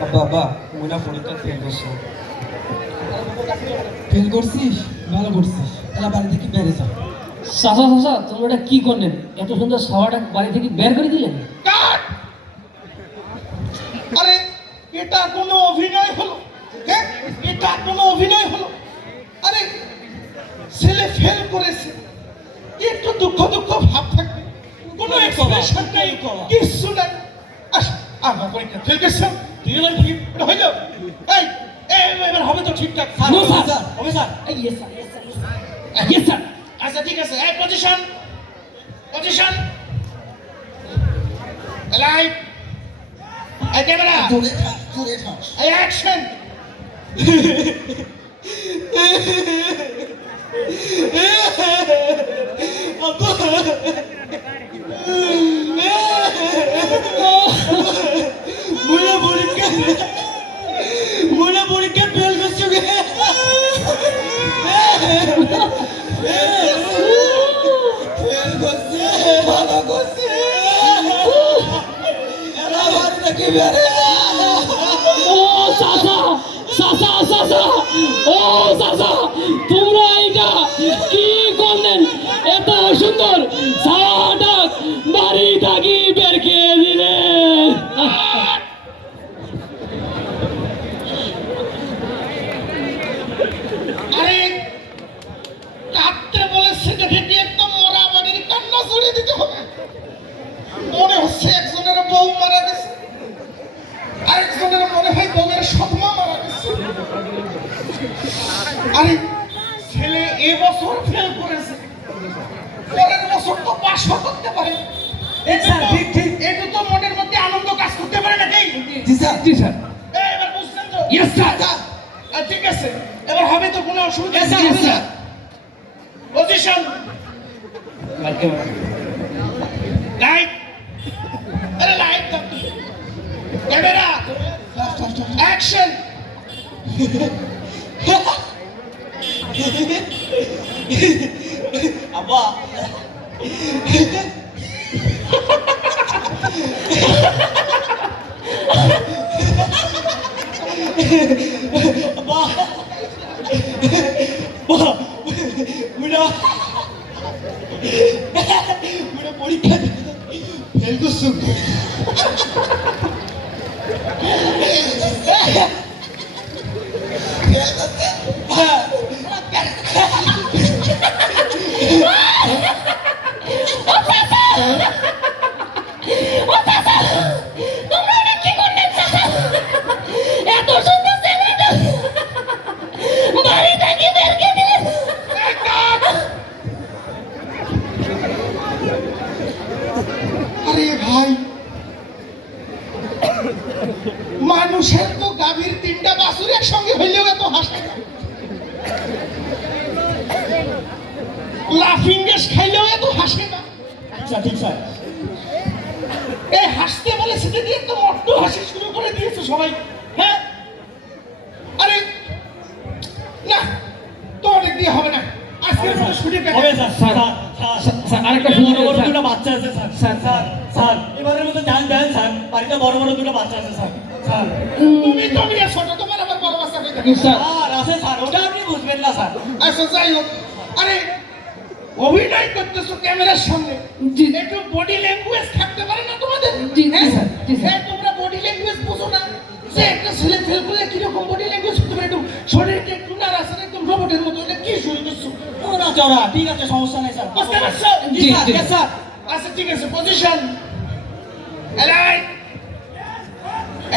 বাবা মুনা পরীক্ষা ফেল করছে। ফেল করছিস? ভালো করছিস। তাহলে বাড়ি থেকে বেড়ে যা। চাচা চাচা তোমরা এটা কি করলেন এত সুন্দর সাওয়াটা বাড়ি থেকে বের করে দিলেন আরে এটা কোনো অভিনয় হলো? হ্যাঁ এটা কোনো অভিনয় হলো? আরে ছেলে ফেল করেছে। একটু দুঃখ দুঃখ ভাব থাকবে। কোনো এক্সপ্রেশন নেই কিচ্ছু নাই। আস আমরা পরীক্ষা ফেল করছিলাম তুই এবার ঠিক এটা হইল এই এবার হবে তো ঠিকঠাক। No, sir. হবে sir. Yes yes sir yes sir আচ্ছা ঠিক আছে। এই পজিশন পজিশন লাইট এই ক্যামেরা এই অ্যাকশন মুনা পরীক্ষা ফেল করছ ফেল করছে চাচা চাচা ও চাচা তোমরা এটা কি করলেন? এত সুন্দর সাওয়াটা বাড়ি থাকি বের খেয়ে দিলেন আরে কাঁদতে বলেছে দেখে কি একদম মরা বাড়ির কান্না ছড়িয়ে দিতে হবে হচ্ছে একজনের বউ মারা গেছে। আরেকজনের মনে হয় বউয়ের সৎমা মারা গেছে। আরে ছেলে এবছর ফেল করেছে। পরের বছর তো পাশও করতে পারে। ঠিক ঠিক। এটা তো মনের মধ্যে আনন্দ কাজ করতে পারে নাকি? জি স্যার জি স্যার। এবার বুঝছেন তো? ইয়েস স্যার ঠিক আছে। এবার হবে তো কোনো অসুবিধা নেই। yes, পজিশন লাইট আব্বা আব্বা বাহ মুনা মুনা পরীক্ষা ফেল করছ এত মানুষের তো গাভীর তিনটা বাছুর একসঙ্গে হইলেও এত হাসে লাফিং গ্যাস খাইলেও এত হাসে না। আচ্ছা ঠিক স্যার। এই হাসতে বলে সেটা দিয়ে তো মট্ট হাসি শুরু করে দিয়েছে সবাই। হ্যাঁ? আরে না তোমাদের দিয়ে হবে না। আজকের মতো ছুটি আরেকটা বাচ্চা আছে স্যার স্যার, স্যার স্যার এবারের মতো চান্স দেন স্যার বাড়িতে বড় বড় দুটো বাচ্চা আছে স্যার। স্যার। তুমি তো নিয়ে ছোট তোমার আবার বড় বাচ্চা থাকে স্যার স্যার আছে স্যার ওটা আপনি বুঝবেন না স্যার। আচ্ছা যাই হোক। আরে অভিনয় করতেছো ক্যামেরার সামনে। জি। একটু বডি ল্যাঙ্গুয়েজ থাকতে পারে না তোমাদের? জি, হ্যাঁ? স্যার, হ্যাঁ, তোমরা বডি ল্যাঙ্গুয়েজ বুঝো না। যে একটা ছেলে ফেল করলে কীরকম বডি ল্যাঙ্গুয়েজ একটু একদম রোবটের মতো এটা কি শুরু করছ? ওরা চড়া ঠিক আছে সমস্যা নেই স্যার। বুঝতে পারছ? জি, জি। স্যার আচ্ছা ঠিক আছে পজিশন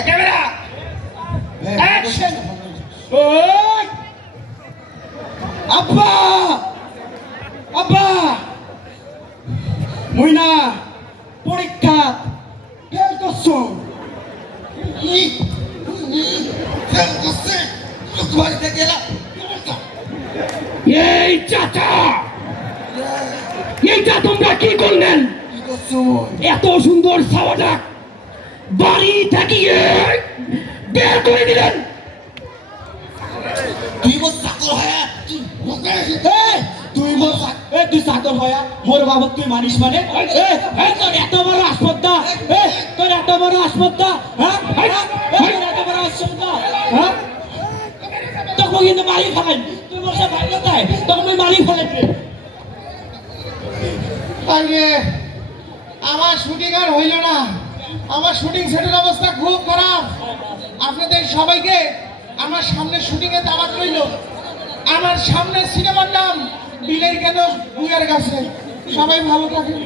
ক্যামেরা অ্যাকশন ওই আব্বা আব্বা মুইনা পরীক্ষা ফেল করছ। ফেল করছে বাড়িতে গেলাম এই চাচা! এইটা তোমরা কি করলেন? এত সুন্দর সাওয়াটা বাড়ি থাকিয়ে বের করে দিলেন। তুই চাকর হয়া মোর বাবদ তুই মানিস মানে? তোর এত বড় আসপত্তা তোর এত বড় আসপত্তা এত বড় আমার শুটিং আর হইল না। আমার শুটিং অবস্থা খুব খারাপ। আপনাদের সবাইকে আমার শুটিংয়ে দাওয়াত আমার সামনে সিনেমার নাম বিলের কেন বুয়ের গাছে? সবাই ভালো থাকেন।